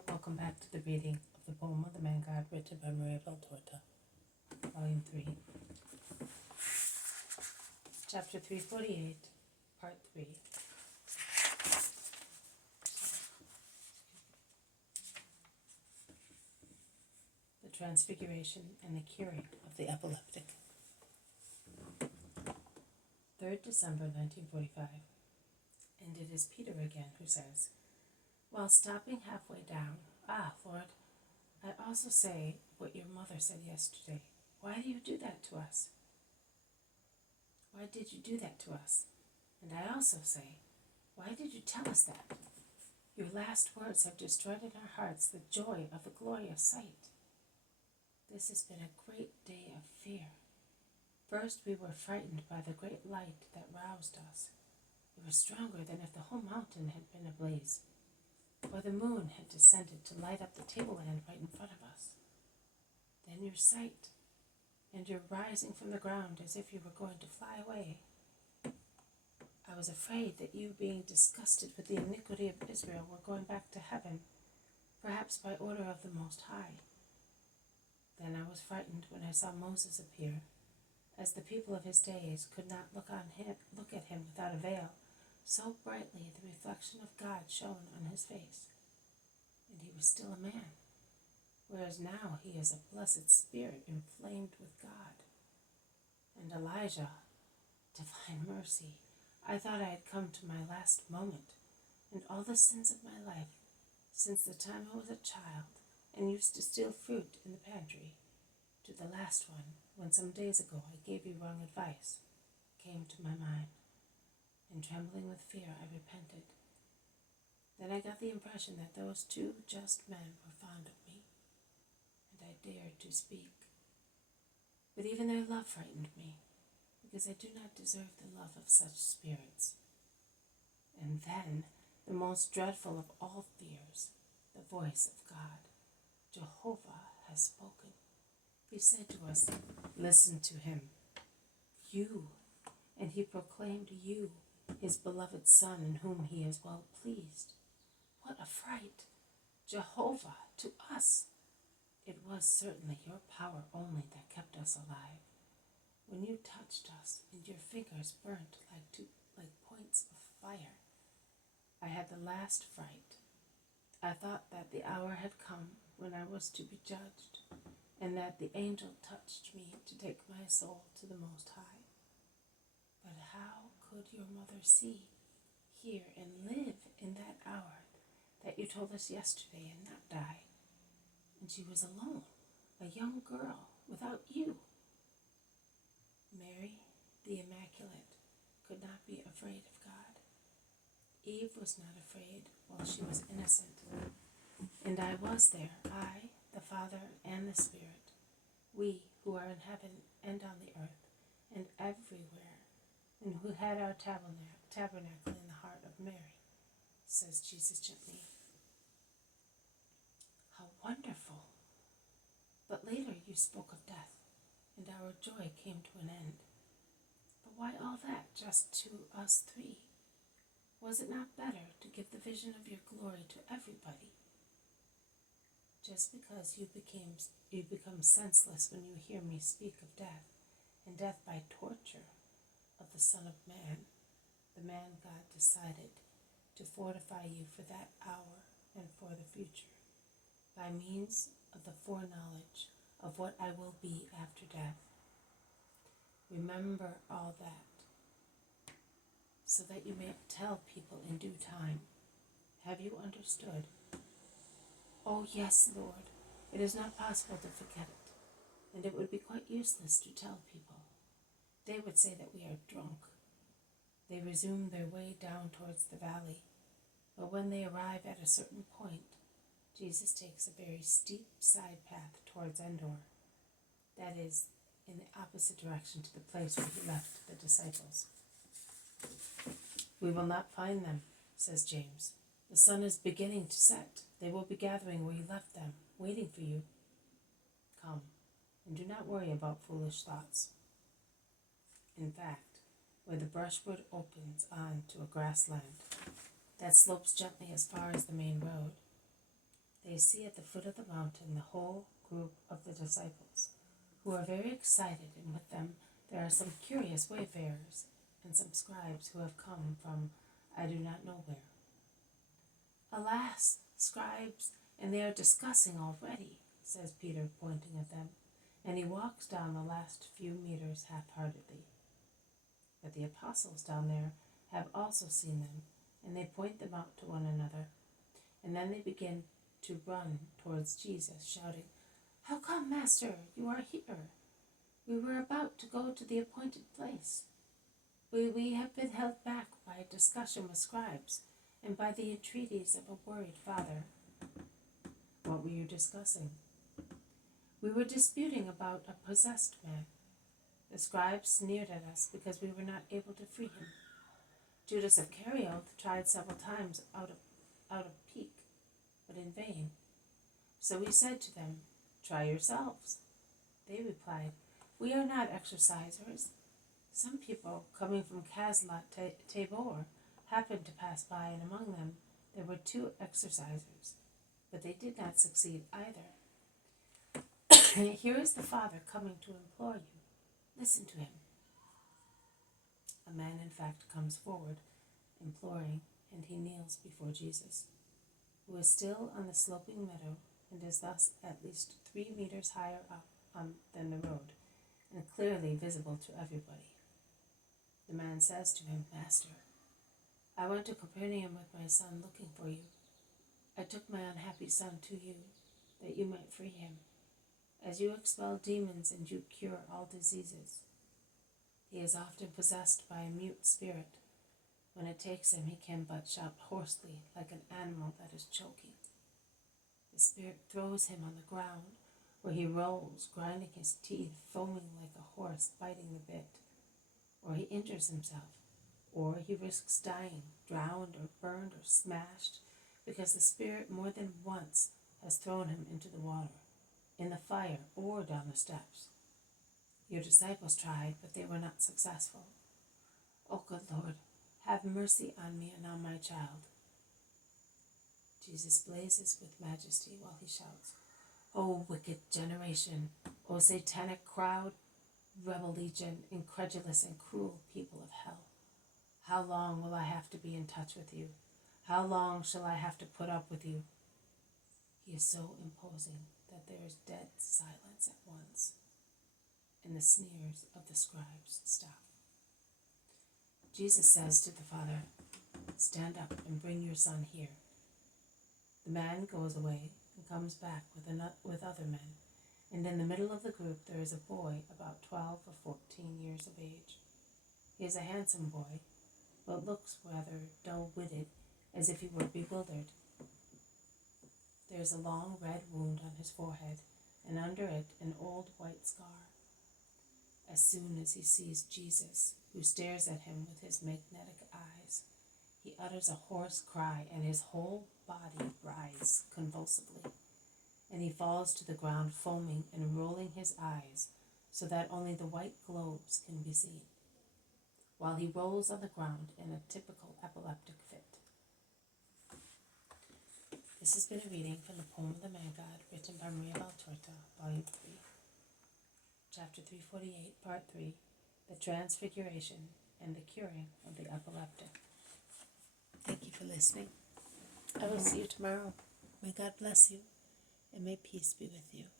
Hello, welcome back to the reading of the poem of the Man God, written by Maria Valtorta, Volume 3, Chapter 348, Part 3. The Transfiguration and the Curing of the Epileptic. 3rd December 1945, and it is Peter again who says, while stopping halfway down, Lord, I also say what your mother said yesterday. Why do you do that to us? Why did you do that to us? And I also say, why did you tell us that? Your last words have destroyed in our hearts the joy of the glorious sight. This has been a great day of fear. First we were frightened by the great light that roused us. It was stronger than if the whole mountain had been ablaze, or the moon had descended to light up the tableland right in front of us. Then your sight, and your rising from the ground as if you were going to fly away. I was afraid that you, being disgusted with the iniquity of Israel, were going back to heaven, perhaps by order of the Most High. Then I was frightened when I saw Moses appear, as the people of his days could not look at him without a veil. So brightly the reflection of God shone on his face, and he was still a man, whereas now he is a blessed spirit inflamed with God. And Elijah, divine mercy, I thought I had come to my last moment, and all the sins of my life, since the time I was a child and used to steal fruit in the pantry, to the last one, when some days ago I gave you wrong advice, came to my mind. And trembling with fear, I repented. Then I got the impression that those two just men were fond of me, and I dared to speak. But even their love frightened me, because I do not deserve the love of such spirits. And then, the most dreadful of all fears, the voice of God, Jehovah, has spoken. He said to us, listen to him, you, and he proclaimed you, his beloved Son, in whom he is well pleased. What a fright! Jehovah to us! It was certainly your power only that kept us alive. When you touched us, and your fingers burnt like points of fire, I had the last fright. I thought that the hour had come when I was to be judged, and that the angel touched me to take my soul to the Most High. But how could your mother see, hear, and live in that hour that you told us yesterday and not die? And she was alone, a young girl, without you. Mary, the Immaculate, could not be afraid of God. Eve was not afraid while she was innocent. And I was there, I, the Father, and the Spirit, we who are in heaven and on the earth, and everywhere, and who had our tabernacle in the heart of Mary, says Jesus gently. How wonderful! But later you spoke of death, and our joy came to an end. But why all that just to us three? Was it not better to give the vision of your glory to everybody? Just because you become senseless when you hear me speak of death, and death by torture, of the Son of Man, the man God decided to fortify you for that hour and for the future, by means of the foreknowledge of what I will be after death. Remember all that, so that you may tell people in due time. Have you understood? Oh yes, Lord, it is not possible to forget it, and it would be quite useless to tell people. They would say that we are drunk. They resume their way down towards the valley, but when they arrive at a certain point, Jesus takes a very steep side path towards Endor, that is, in the opposite direction to the place where he left the disciples. We will not find them, says James. The sun is beginning to set. They will be gathering where you left them, waiting for you. Come, and do not worry about foolish thoughts. In fact, where the brushwood opens on to a grassland that slopes gently as far as the main road, they see at the foot of the mountain the whole group of the disciples, who are very excited, and with them there are some curious wayfarers and some scribes who have come from I do not know where. Alas, scribes, and they are discussing already, says Peter, pointing at them, and he walks down the last few meters half-heartedly. But the apostles down there have also seen them, and they point them out to one another, and then they begin to run towards Jesus, shouting, "How come, Master, you are here? We were about to go to the appointed place. We have been held back by a discussion with scribes and by the entreaties of a worried father." What were you discussing? We were disputing about a possessed man. The scribes sneered at us because we were not able to free him. Judas Iscariot tried several times out of pique, but in vain. So we said to them, "Try yourselves." They replied, "We are not exorcisers." Some people coming from Caslat Tabor happened to pass by, and among them there were 2 exorcisers, but they did not succeed either. "Here is the Father coming to implore you. Listen to him." A man, in fact, comes forward, imploring, and he kneels before Jesus, who is still on the sloping meadow and is thus at least 3 meters higher up than the road, and clearly visible to everybody. The man says to him, "Master, I went to Capernaum with my son looking for you. I took my unhappy son to you, that you might free him, as you expel demons and you cure all diseases. He is often possessed by a mute spirit. When it takes him, he can but shout hoarsely like an animal that is choking. The spirit throws him on the ground, where he rolls, grinding his teeth, foaming like a horse biting the bit. Or he injures himself, or he risks dying, drowned or burned or smashed, because the spirit more than once has thrown him into the water, in the fire, or down the steps. Your disciples tried, but they were not successful. O good Lord, have mercy on me and on my child." Jesus blazes with majesty while he shouts, "O wicked generation, O satanic crowd, rebel legion, incredulous and cruel people of hell. How long will I have to be in touch with you? How long shall I have to put up with you?" He is so imposing that there is dead silence at once, and the sneers of the scribes stop. Jesus says to the Father, "Stand up and bring your son here." The man goes away and comes back with other men, and in the middle of the group there is a boy about 12 or 14 years of age. He is a handsome boy, but looks rather dull-witted, as if he were bewildered. There is a long red wound on his forehead, and under it an old white scar. As soon as he sees Jesus, who stares at him with his magnetic eyes, he utters a hoarse cry, and his whole body writhes convulsively, and he falls to the ground foaming and rolling his eyes so that only the white globes can be seen, while he rolls on the ground in a typical epileptic fit. This has been a reading from the poem of the Man God, written by Maria Valtorta, Volume 3, Chapter 348, Part 3, The Transfiguration and the Curing of the Epileptic. Thank you for listening. I will see you tomorrow. May God bless you, and may peace be with you.